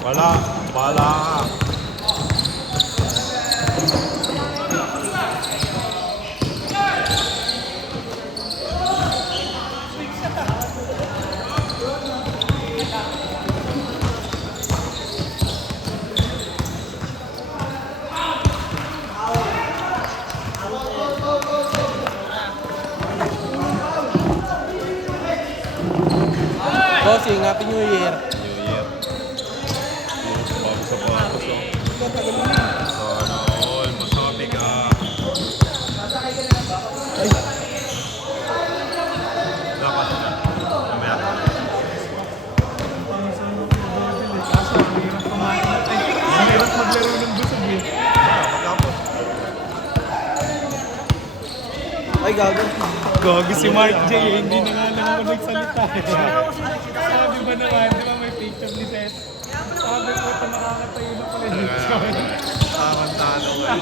Wala, bala ka. Bossing, Happy New Year. New Year. Bago sa pagkakos oh. Sana all, masabi ka. Dapat na. Mamaya. Ang hirap maglaro ng busog eh. Pagkapos. Ay, gago. Gago si Mark J, hindi na nga lang ako nagsalita. Sabi ba naman, di ba may picture ni Tess? Sabi ko ito nakakatayo na pala yung picture. Tama-talo nga.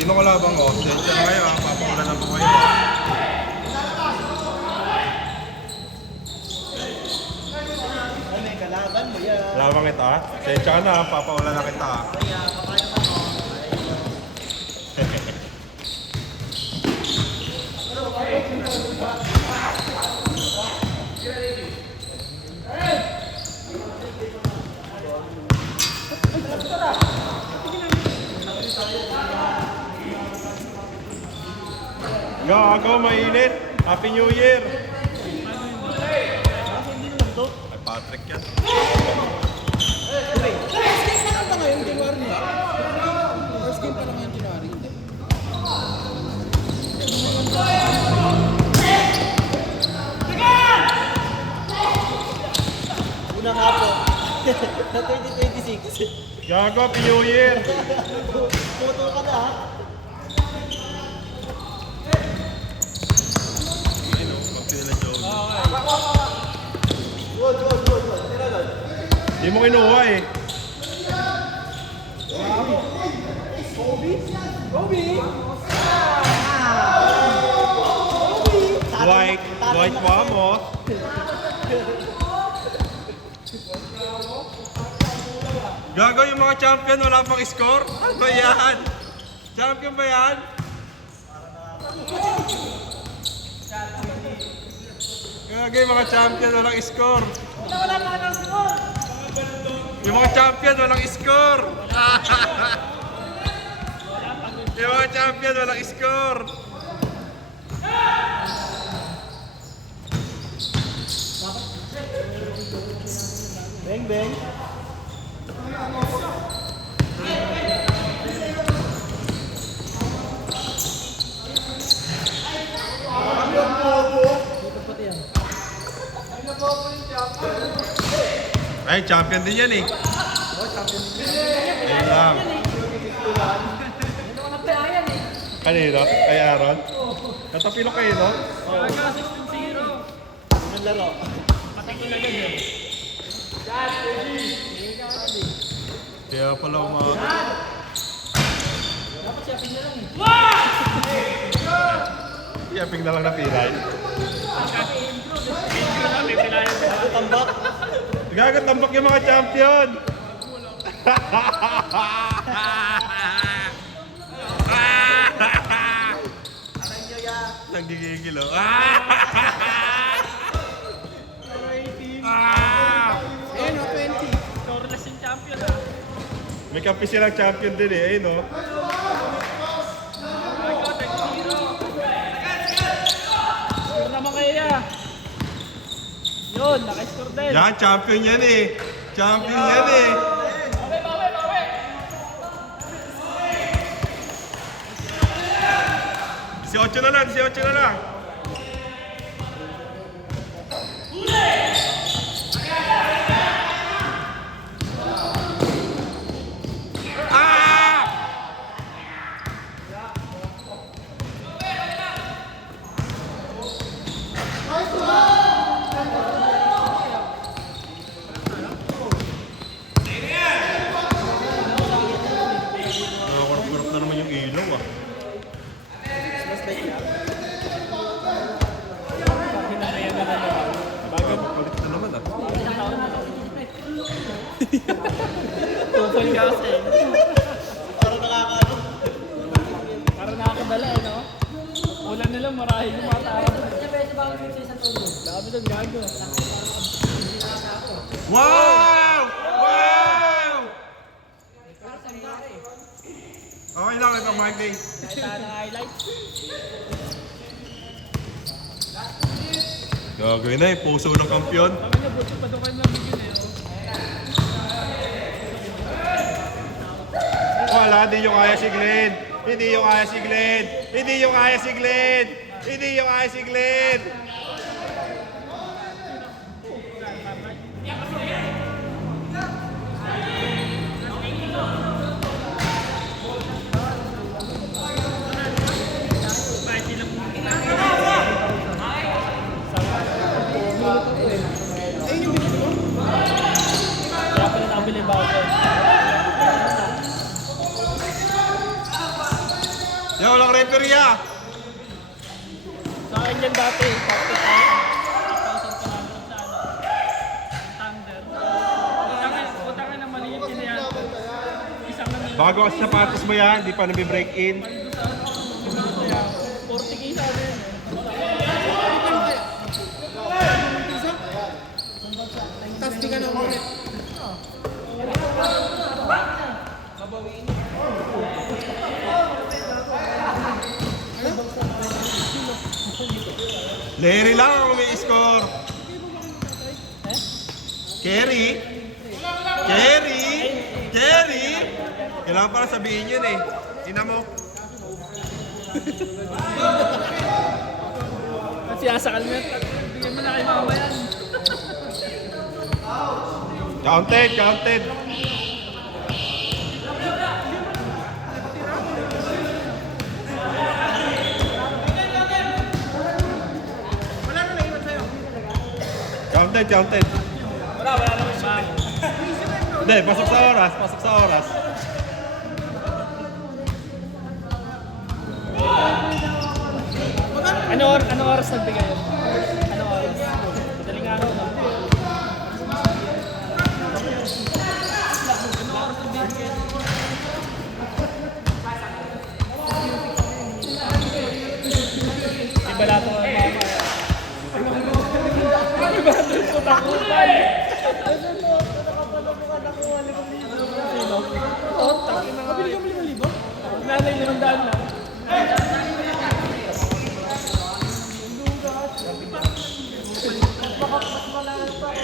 Sino ko labang ko? Sensya na kayo ha, papakulan na po kayo. May kalaban mo yan. Labang kita, sensya ka na, papakulan na kita. Gago, mainit. Happy New Year. Ay, Patrick yan. First game pa lang ba ngayon, January? First game pa lang ngayon, January. Unang hapon. Na 2026. Gago, Happy New Year. Photo ka na, ha? Hindi mo kinuha eh. Dwight Wamos. Gago yung mga champion, wala pang score? Ano ba yan? Champion ba yan? Gago yung mga champion, walang score. Yung mga champion, walang score. Yung mga champion, walang score. Bang, bang. Ay, champion din yan eh. Ayun lang. Kanino? Kay Aaron? Natapilok kayo, no? Ang laro. Kaya pala umaga. Dapat siya pin na lang eh. Iyaping na lang na pilay. Tambak. Gagatambak yung mga champion! Nagigigil oh. Ayun o, 20. Scoreless yung champion ah. May kampi silang champion din eh, ayun oh. Score naman kaya. Yun, naka-score din. Yan, champion yan eh. Champion yan eh. Si 8 na lang, si 8 na lang. Ah! Nakakurap-kurap na naman yung ilaw ah. Pagod na naman ah. Tutol ka kasi. Para nakakadala eh, no? Ulan nila, marahil yung mga tao. Dami doon gago. Wow! Wow! Okay lang, ito Mark Day. Kahit na highlights. Gagawin na eh, puso ng kampiyon. Tama niya, buti pa doon kayo nabigyan eh. Wala, hindi yung kaya si Glenn. Hindi yung kaya si Glenn. Hindi yung kaya si Glenn. Hindi yung kaya si Glenn. Ayun yung binili mo? Kaya pala nakabili ba ako? Yan, walang referee ah. Sa akin yan dati, 40,000 pa namin sa Thunder. Utangin na maliit yun yan. Isang na nila. Bago ang sapatos mo yan, di pa nabi-break in. 40K sa akin eh. Tapos di ka na ulit. Larry lang ang may score. Kerry? Kerry? Kerry? Kailangan pala sabihin yun eh. Ina mo. Kasi asakal mo yan. Bigyan mo na kay mama yan. Counted, counted. Wala na naiwan sa'yo. Counted, counted. Wala naman siya. Hindi, pasok sa oras, pasok sa oras. Ano oras nagbigay yun? Ano oras? Madaling araw na. Iba lahat ng mama. Iba lahat ng takutan. Sino? Oo, takin na nga. Bili ka mo 5,000? Nanay 500 lang.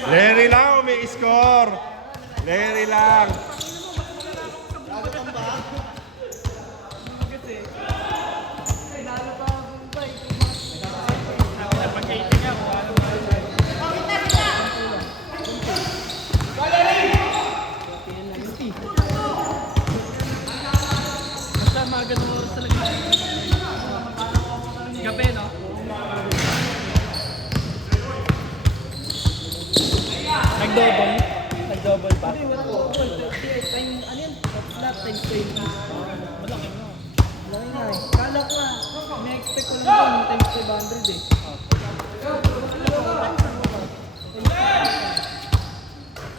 Larry lang may score. Larry lang. Napag-18 nga kung ano. Basta mga ganung oras talaga. Gabi, no? Nag-double? Nag-double pa? Ano yun? Flat times 20. Malaki nga. Malaki nga eh. Kala ko may-expect ko lang doon times 500 eh.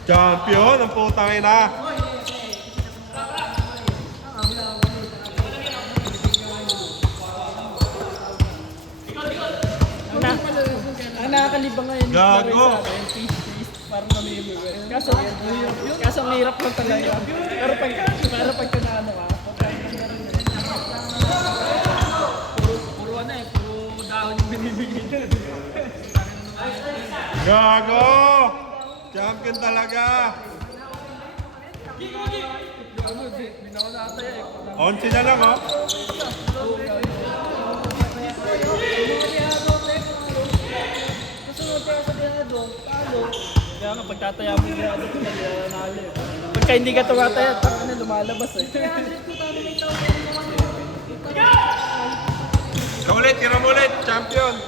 Champion, ang putang ina. Ang nakakalibang ngayon. Gago. Parang namimigay. Kaso ang hirap lang talaga. Pero pagka na ano ka, puro ano eh, puro dahon yung binibigay dyan. Gago! Champion talaga. Onsi na lang, oh. Kaya nga, pagtataya mo yung ano, nanalo eh. Pagka hindi ka tumataya, taka na lumalabas eh. Ikaw ulit, tira mo ulit. Champion.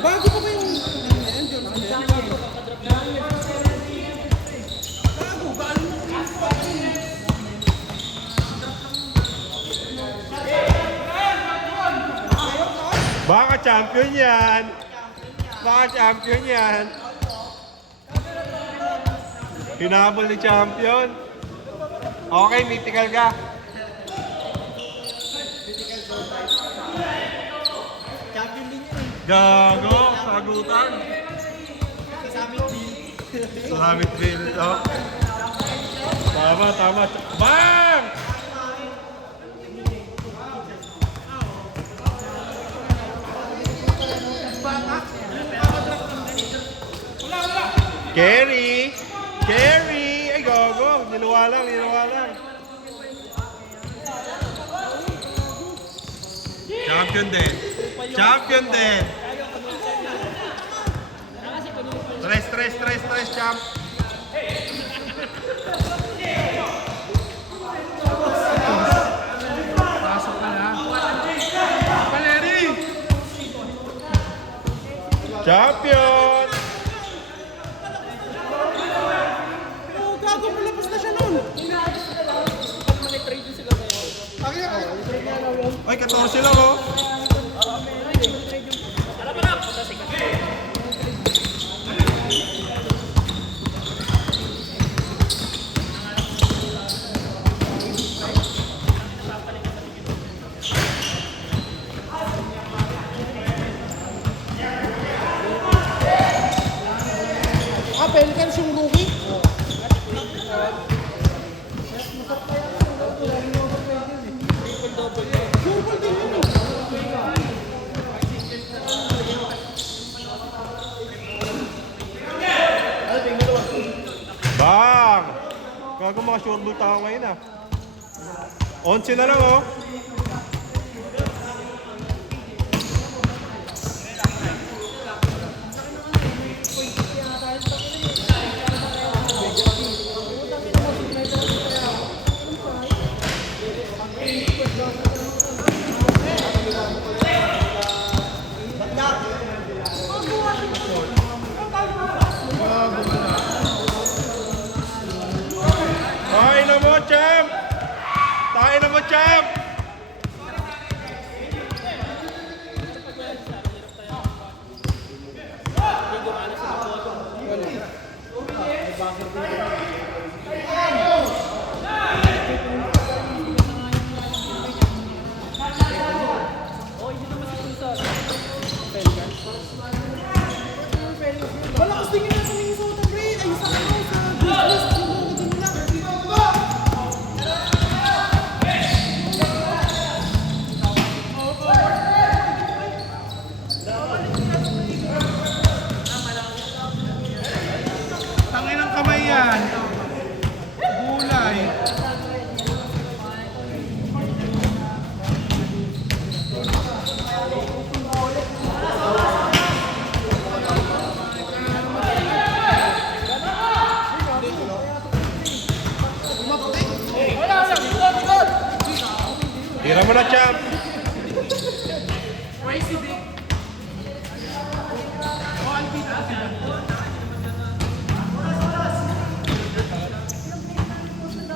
Bago pa ba yung ano yan, Jordan? Baka champion yan. Baka champion yan. Hinabol ni champion. Okay, mythical ka. Champion din yan eh. Gago, sagutan. Summit Bill. Oh. Tama, tama. Bang! Carry! Carry! Ay, gago. Niluwa lang, niluwa lang. Champion din. Champion din. Stress, champ. Pasok ka na. Valeri! Champion! Oh, gago, palabas na siya nun. Ay, 14 lang, oh. Pelicans yung rookie. Triple din yun. Bang! Gago mga short ball tao ngayon, ah. 11 na lang, oh. Tayo na mo, champ! Tayo na mo, champ! Malakas din yun sa Minnesota, pre. Ay, sa ano, sa business. Yung din lang. Tangin ng kamay yan. Gulay. Tira mo na, champ.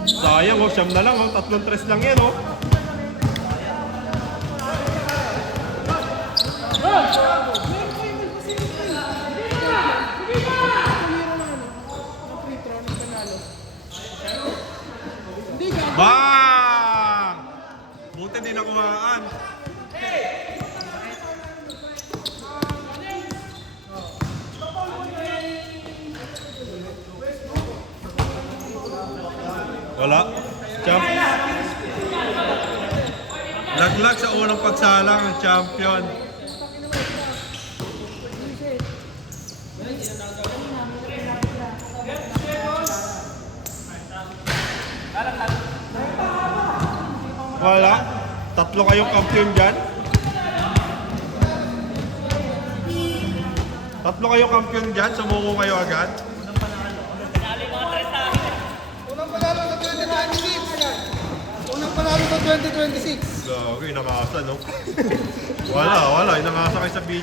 Sayang oh, siyam na lang oh, 3-3 lang yan oh. Bang! Buti di nakuhaan. Wala. Champ. Laglag sa unang pagsalang ang champion. Wala. Tatlo kayong kampiyon dyan. Tatlo kayong kampiyon dyan. Sumuko kayo agad. Unang panalo sa 2026. Unang panalo sa 2026. Gagi, inangasa no? Wala. Inangasa kayo sa video.